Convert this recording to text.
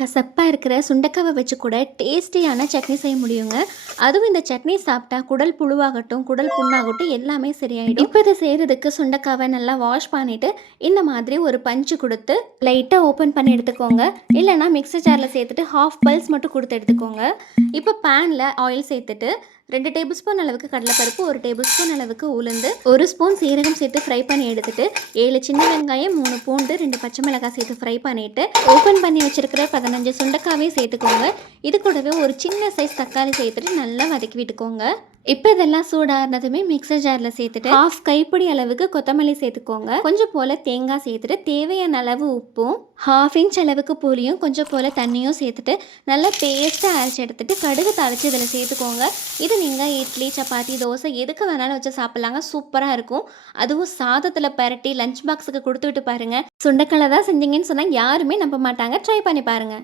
கசப்பாக இருக்கிற சுண்டக்காவை வச்சு கூட டேஸ்டியான சட்னி செய்ய முடியுங்க. அதுவும் இந்த சட்னி சாப்பிட்டா குடல் புழுவாகட்டும், குடல் புண்ணாகட்டும் எல்லாமே சரியாயிடும். இப்போ இதை செய்கிறதுக்கு சுண்டக்காவை நல்லா வாஷ் பண்ணிவிட்டு இந்த மாதிரி ஒரு பஞ்சு கொடுத்து லைட்டாக ஓப்பன் பண்ணி எடுத்துக்கோங்க. இல்லைனா மிக்ஸி ஜாரில் சேர்த்துட்டு ஹாஃப் பல்ஸ் மட்டும் கொடுத்து எடுத்துக்கோங்க. இப்போ பேனில் ஆயில் சேர்த்துட்டு 2 டேபிள் ஸ்பூன் அளவுக்கு கடலைப்பருப்பு, 1 டேபிள் ஸ்பூன் அளவுக்கு உளுந்து, 1 ஸ்பூன் சீரகம் சேர்த்து ஃப்ரை பண்ணி எடுத்துட்டு 7 சின்ன வெங்காயம், 3 பூண்டு, 2 பச்சை மிளகாய் சேர்த்து ஃப்ரை பண்ணிவிட்டு ஓப்பன் பண்ணி வச்சிருக்கிற 15 சுண்டைக்காவையும் சேர்த்துக்கோங்க. இது கூடவே ஒரு சின்ன சைஸ் தக்காளி சேர்த்துட்டு நல்லா வதக்கி விட்டுக்கோங்க. இப்போ இதெல்லாம் சூடானதுமே மிக்ஸர் ஜாரில் சேர்த்துட்டு ஹாஃப் கைப்பிடி அளவுக்கு கொத்தமல்லி சேர்த்துக்கோங்க. கொஞ்சம் போல் தேங்காய் சேர்த்துட்டு தேவையான அளவு உப்பும், 1/2 இன்ச் அளவுக்கு புளியும், கொஞ்சம் போல் தண்ணியும் சேர்த்துட்டு நல்லா பேஸ்ட்டாக அரைச்சி எடுத்துட்டு கடுகு தாளித்து இதில் சேர்த்துக்கோங்க. இது நீங்கள் இட்லி, சப்பாத்தி, தோசை எதுக்கு வேணாலும் வச்சு சாப்பிட்லாங்க. சூப்பராக இருக்கும். அதுவும் சாதத்தில் பரட்டி லஞ்ச் பாக்ஸுக்கு கொடுத்து விட்டு பாருங்கள். சுண்டைக்காய் தான் செஞ்சீங்கன்னு சொன்னால் யாருமே நம்ப மாட்டாங்க. ட்ரை பண்ணி பாருங்கள்.